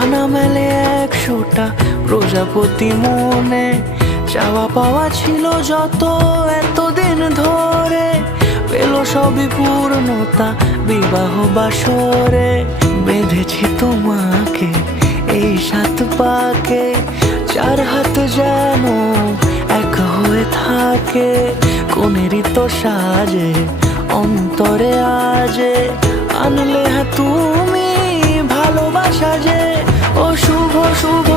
ডানা মেলে 100টা প্রজাপতি মনে, চাওয়া পাওয়া ছিল যত এতদিন ধরে, পেল সবই পূর্ণতা বিবাহ বাসরে। বেঁধেছি তোমাকে এই 7 পাকে, 4 হাত যেন এক হয়ে থাকে, কোনেরই তো সাজে অন্তরে আজে আনলে তুমি ভালোবাসা যে। ও শুভ শুভ